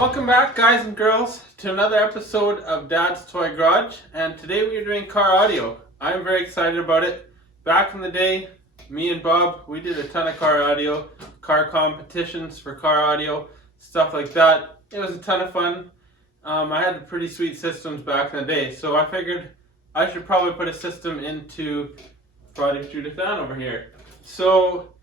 Welcome back, guys and girls, to another episode of Dad's Toy Garage, and today we are doing car audio. I'm very excited about it. Back in the day, me and Bob, we did a ton of car audio, car competitions for car audio, stuff like that. It was a ton of fun. I had pretty sweet systems back in the day, so I figured I should probably put a system into Project Judith Ann over here. So,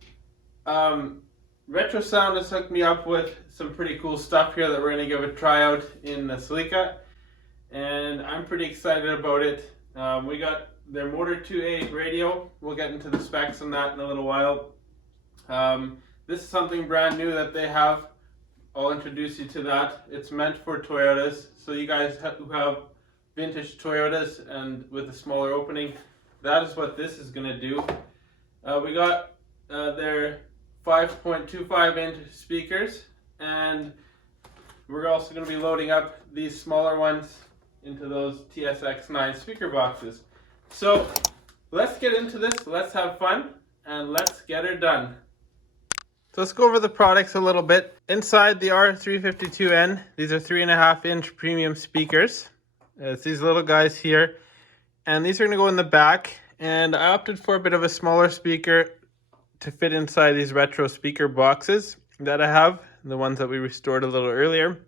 RetroSound has hooked me up with some pretty cool stuff here that we're going to give a try out in the Celica, and I'm pretty excited about it. We got their Motor 2A radio. We'll get into the specs on that in a little while. This is something brand new that they have. I'll introduce you to that. It's meant for Toyotas, so you guys who have vintage Toyotas and with a smaller opening, that is what this is going to do. We got their 5.25 inch speakers, and we're also going to be loading up these smaller ones into those TSX9 speaker boxes. So let's get into this, let's have fun, and let's get her done. So let's go over the products a little bit. Inside the R352N, these are 3.5 inch premium speakers. It's these little guys here, and these are going to go in the back, and I opted for a bit of a smaller speaker to fit inside these retro speaker boxes that I have, the ones that we restored a little earlier.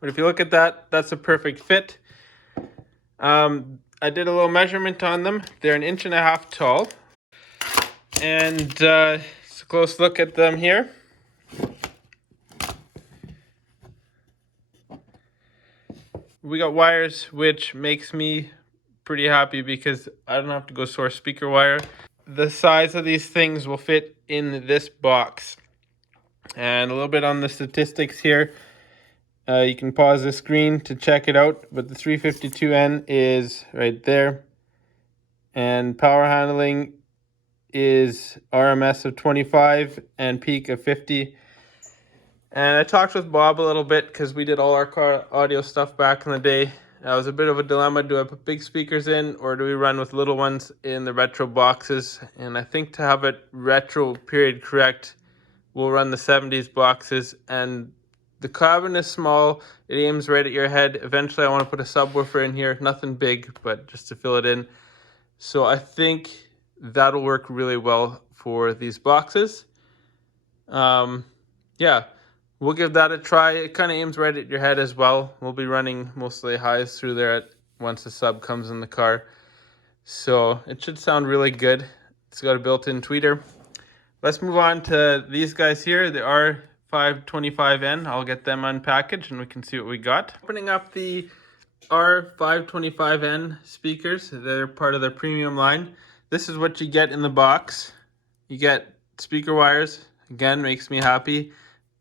But if you look at that, that's a perfect fit. I did a little measurement on them. They're 1.5 inches tall. And it's a close look at them here. We got wires, which makes me pretty happy because I don't have to go source speaker wire. The size of these things will fit in this box. And a little bit on the statistics here. You can pause the screen to check it out, but the 352N is right there. And power handling is RMS of 25 and peak of 50. And I talked with Bob a little bit because we did all our car audio stuff back in the day. It was a bit of a dilemma. Do I put big speakers in, or do we run with little ones in the retro boxes? And I think to have it retro period correct, we'll run the 70s boxes. And the cabin is small. It aims right at your head. Eventually I want to put a subwoofer in here. Nothing big, but just to fill it in. So I think that'll work really well for these boxes. Yeah. We'll give that a try. It kind of aims right at your head as well. We'll be running mostly highs through there once the sub comes in the car. So it should sound really good. It's got a built-in tweeter. Let's move on to these guys here, the R525N. I'll get them unpackaged and we can see what we got. Opening up the R525N speakers. They're part of their premium line. This is what you get in the box. You get speaker wires. Again, makes me happy.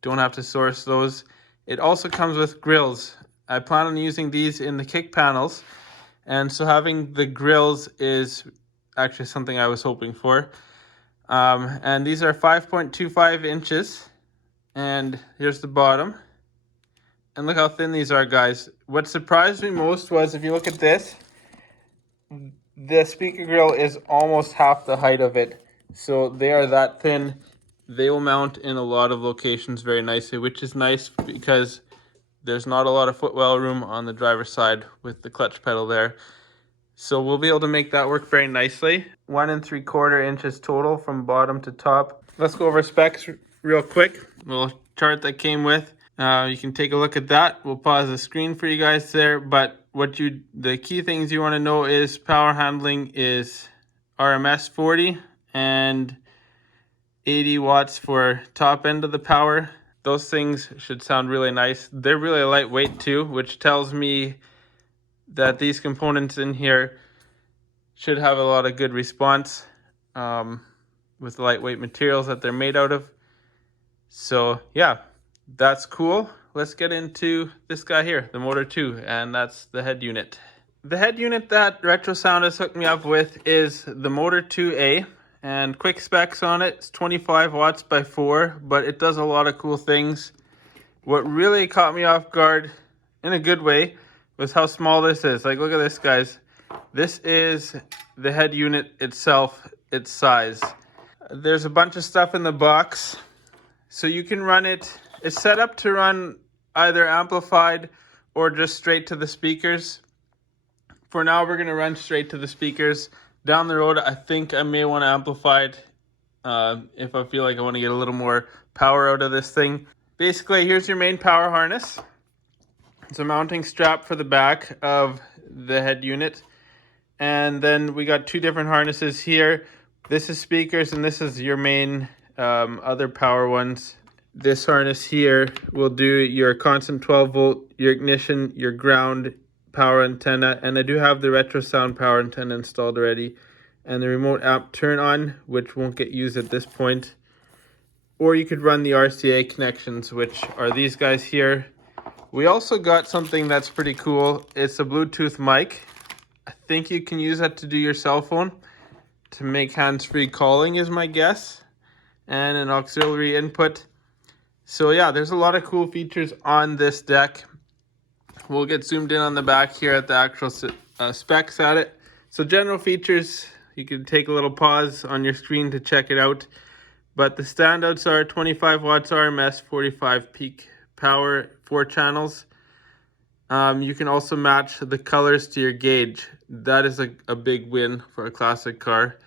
Don't have to source those. It also comes with grills. I plan on using these in the kick panels, and so having the grills is actually something I was hoping for. And these are 5.25 inches, and here's the bottom. And look how thin these are, guys. What surprised me most was, if you look at this, the speaker grill is almost half the height of it. So they are that thin. They will mount in a lot of locations very nicely, which is nice because there's not a lot of footwell room on the driver's side with the clutch pedal there. So we'll be able to make that work very nicely. 1 3/4 inches total from bottom to top. Let's go over specs real quick. Little chart that came with. You can take a look at that. We'll pause the screen for you guys there. But the key things you want to know is power handling is RMS 40 and 80 watts for top end of the power. Those things should sound really nice. They're really lightweight too, which tells me that these components in here should have a lot of good response with the lightweight materials that they're made out of. So yeah, that's cool. Let's get into this guy here, the Motor 2, and that's the head unit. The head unit that RetroSound has hooked me up with is the Motor 2A. And quick specs on it, it's 25 watts by 4, but it does a lot of cool things. What really caught me off guard, in a good way, was how small this is. Like, look at this, guys. This is the head unit itself, its size. There's a bunch of stuff in the box. So you can run it. It's set up to run either amplified or just straight to the speakers. For now, we're going to run straight to the speakers. Down the road, I think I may want to amplify it if I feel like I want to get a little more power out of this thing. Basically, here's your main power harness. It's a mounting strap for the back of the head unit. And then we got two different harnesses here. This is speakers and this is your main other power ones. This harness here will do your constant 12 volt, your ignition, your ground, power antenna, and I do have the RetroSound power antenna installed already, and the remote amp turn on, which won't get used at this point. Or you could run the RCA connections, which are these guys here. We also got something that's pretty cool. It's a Bluetooth mic. I think you can use that to do your cell phone to make hands-free calling is my guess, and an auxiliary input. So yeah, there's a lot of cool features on this deck. We'll get zoomed in on the back here at the actual specs at it. So general features, you can take a little pause on your screen to check it out. But the standouts are 25 watts RMS, 45 peak power, 4 channels. You can also match the colors to your gauge. That is a big win for a classic car.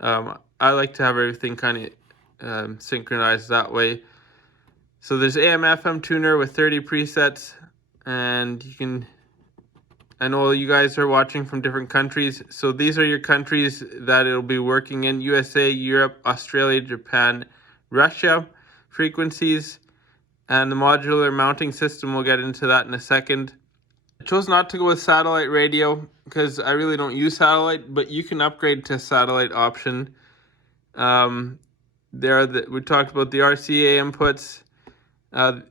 I like to have everything kind of synchronized that way. So there's AM FM tuner with 30 presets, and you can, I know you guys are watching from different countries, so these are your countries that it'll be working in: USA, Europe, Australia, Japan, Russia, frequencies, and the modular mounting system. We'll get into that in a second. I chose not to go with satellite radio because I really don't use satellite, but you can upgrade to satellite option. We talked about the RCA inputs.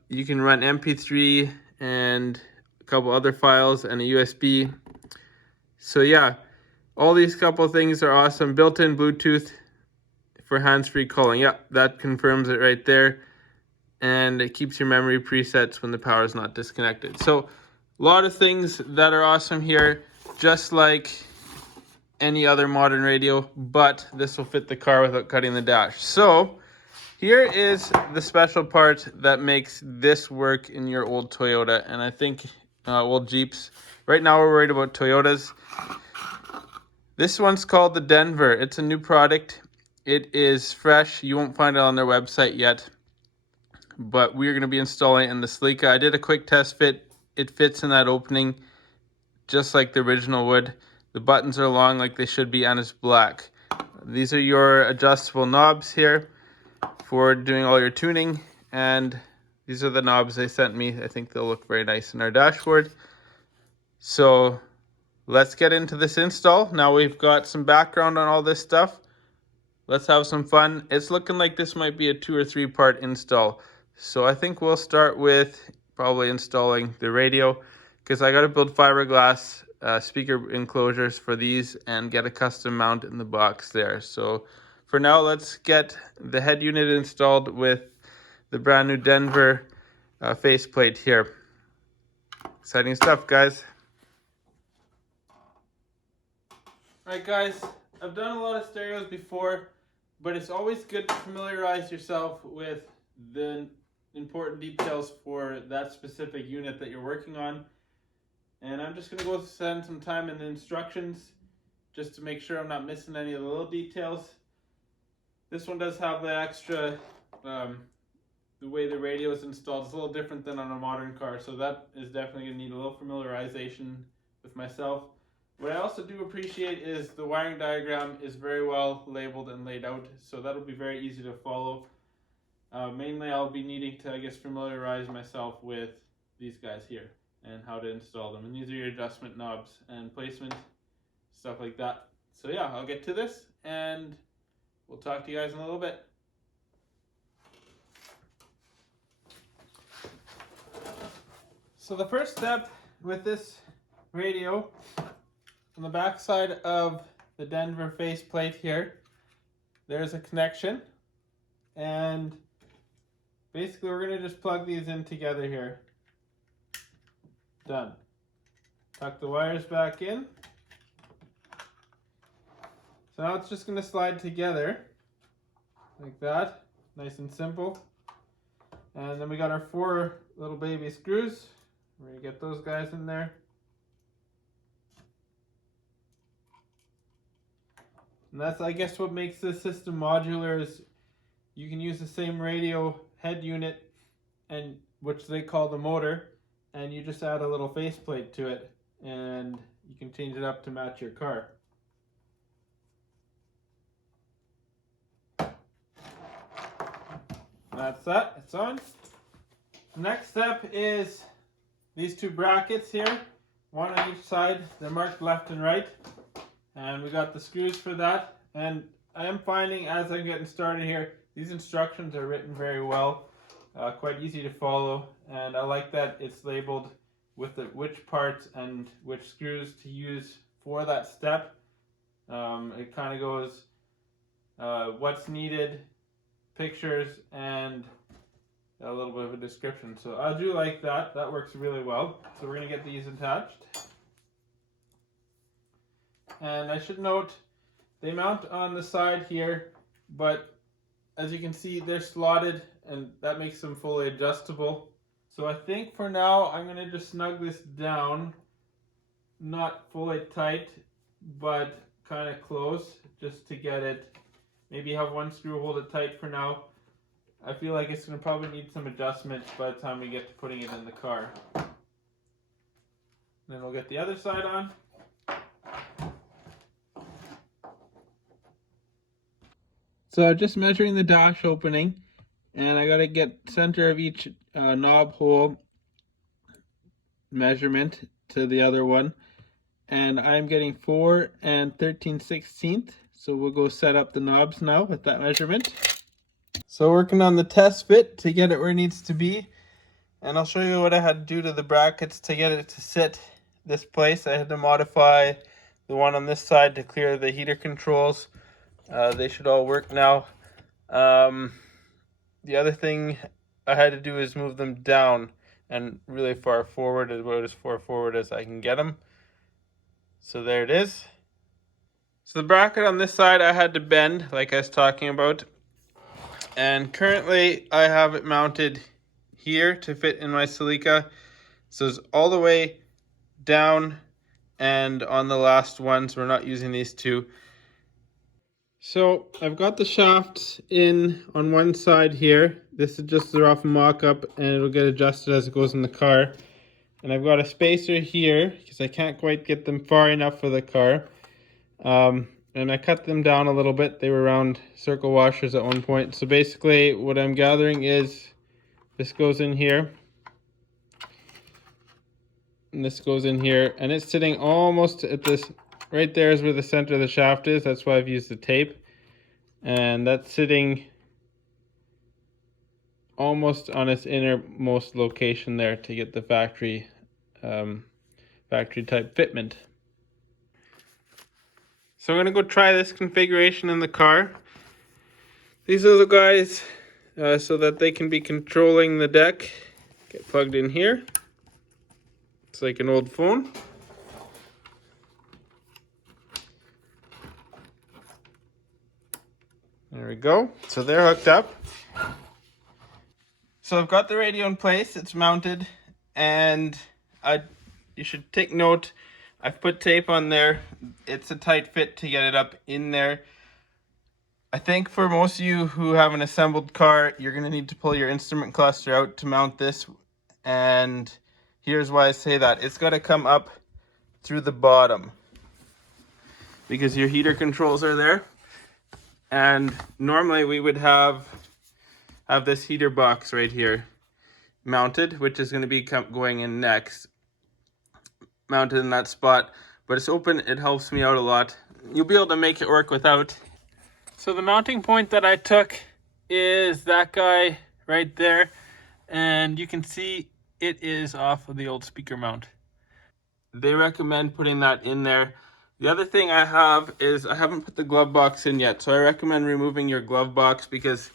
You can run MP3 and a couple other files and a USB. So yeah, all these couple things are awesome. Built-in Bluetooth for hands-free calling. Yeah, that confirms it right there. And it keeps your memory presets when the power is not disconnected. So a lot of things that are awesome here, just like any other modern radio, but this will fit the car without cutting the dash. So here is the special part that makes this work in your old Toyota, and I think old Jeeps. Right now we're worried about Toyotas. This one's called the Denver. It's a new product. It is fresh. You won't find it on their website yet, but we're going to be installing it in the Celica. I did a quick test fit. It fits in that opening just like the original would. The buttons are long like they should be, and it's black. These are your adjustable knobs here for doing all your tuning, and these are the knobs they sent me. I think they'll look very nice in our dashboard. So let's get into this install. Now we've got some background on all this stuff. Let's have some fun. It's looking like this might be a 2 or 3 part install. So I think we'll start with probably installing the radio, because I got to build fiberglass speaker enclosures for these and get a custom mount in the box there. So for now, let's get the head unit installed with the brand new Denver faceplate here. Exciting stuff, guys. Alright guys, I've done a lot of stereos before, but it's always good to familiarize yourself with the important details for that specific unit that you're working on. And I'm just going to go spend some time in the instructions just to make sure I'm not missing any of the little details. This one does have the extra, the way the radio is installed is a little different than on a modern car, so that is definitely going to need a little familiarization with myself. What I also do appreciate is the wiring diagram is very well labeled and laid out, so that'll be very easy to follow. Mainly I'll be needing to, I guess, familiarize myself with these guys here and how to install them. And these are your adjustment knobs and placement, stuff like that. So yeah, I'll get to this and we'll talk to you guys in a little bit. So the first step with this radio, on the back side of the Denver faceplate here, there's a connection, and basically we're going to just plug these in together here. Done. Tuck the wires back in. So now it's just going to slide together like that, nice and simple. And then we got our 4 little baby screws. We're going to get those guys in there. And that's, I guess, what makes this system modular is you can use the same radio head unit, and which they call the motor, and you just add a little faceplate to it, and you can change it up to match your car. That's that, it's on. The next step is these two brackets here, one on each side. They're marked left and right, and we got the screws for that. And I am finding as I'm getting started here, these instructions are written very well, quite easy to follow, and I like that it's labeled with which parts and which screws to use for that step. It kind of goes what's needed, pictures, and a little bit of a description. So I do like that. That works really well. So we're going to get these attached. And I should note, they mount on the side here, but as you can see, they're slotted, and that makes them fully adjustable. So I think for now, I'm going to just snug this down, not fully tight, but kind of close, just to get it, maybe have one screw hold it tight for now. I feel like it's going to probably need some adjustments by the time we get to putting it in the car. Then we'll get the other side on. So I'm just measuring the dash opening, and I got to get center of each knob hole measurement to the other one, and I'm getting 4 13/16. So we'll go set up the knobs now with that measurement. So working on the test fit to get it where it needs to be, and I'll show you what I had to do to the brackets to get it to sit this place. I had to modify the one on this side to clear the heater controls. They should all work now. The other thing I had to do is move them down and really far forward, about as far forward as I can get them. So there it is. So the bracket on this side I had to bend, like I was talking about. And currently I have it mounted here to fit in my Celica. So it's all the way down, and on the last ones, we're not using these two. So I've got the shafts in on one side here. This is just the rough mock-up, and it'll get adjusted as it goes in the car. And I've got a spacer here because I can't quite get them far enough for the car. And I cut them down a little bit. They were round circle washers at one point. So basically what I'm gathering is this goes in here. And this goes in here. And it's sitting almost at this, right there is where the center of the shaft is. That's why I've used the tape. And that's sitting almost on its innermost location there to get the factory type fitment. So I'm going to go try this configuration in the car. These are the guys so that they can be controlling the deck. Get plugged in here. It's like an old phone. There we go. So they're hooked up. So I've got the radio in place. It's mounted, and you should take note, I've put tape on there. It's a tight fit to get it up in there. I think for most of you who have an assembled car, you're going to need to pull your instrument cluster out to mount this. And here's why I say that. It's got to come up through the bottom because your heater controls are there. And normally we would have this heater box right here mounted, which is going to be going in next, mounted in that spot, but it's open. It helps me out a lot. You'll be able to make it work without. So the mounting point that I took is that guy right there, and you can see it is off of the old speaker mount. They recommend putting that in there. The other thing I have is I haven't put the glove box in yet, so I recommend removing your glove box because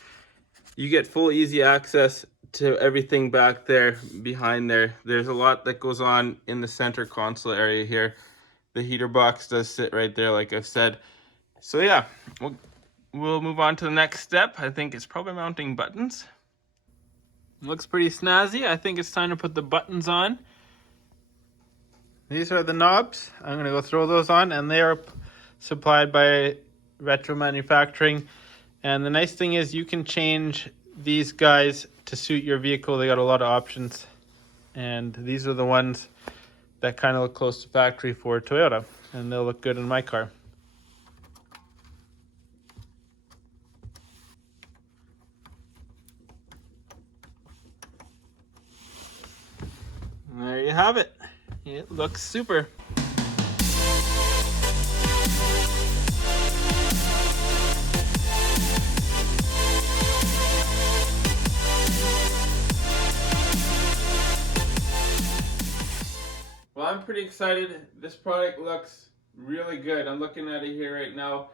you get full easy access to everything back there, behind there. There's a lot that goes on in the center console area here. The heater box does sit right there, like I've said. So yeah, we'll move on to the next step. I think it's probably mounting buttons. Looks pretty snazzy. I think it's time to put the buttons on. These are the knobs. I'm going to go throw those on, and they are supplied by Retro Manufacturing. And the nice thing is you can change these guys to suit your vehicle. They got a lot of options. And these are the ones that kind of look close to factory for Toyota, and they'll look good in my car. And there you have it. It looks super. Well, I'm pretty excited. This product looks really good. I'm looking at it here right now.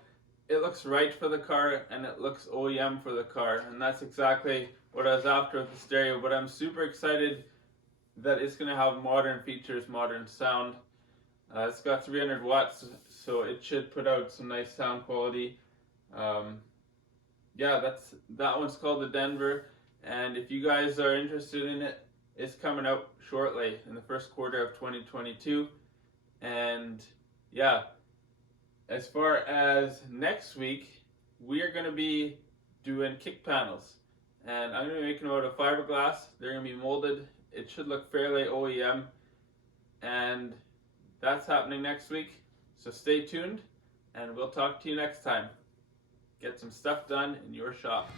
It looks right for the car, and it looks OEM for the car, and that's exactly what I was after with the stereo. But I'm super excited that it's going to have modern features, modern sound. It's got 300 watts, so it should put out some nice sound quality. Yeah, that one's called the Denver, and if you guys are interested in it, it's coming out shortly in the first quarter of 2022. And yeah, as far as next week, we are going to be doing kick panels, and I'm going to be making them out of fiberglass. They're going to be molded. It should look fairly OEM, and that's happening next week. So stay tuned, and we'll talk to you next time. Get some stuff done in your shop.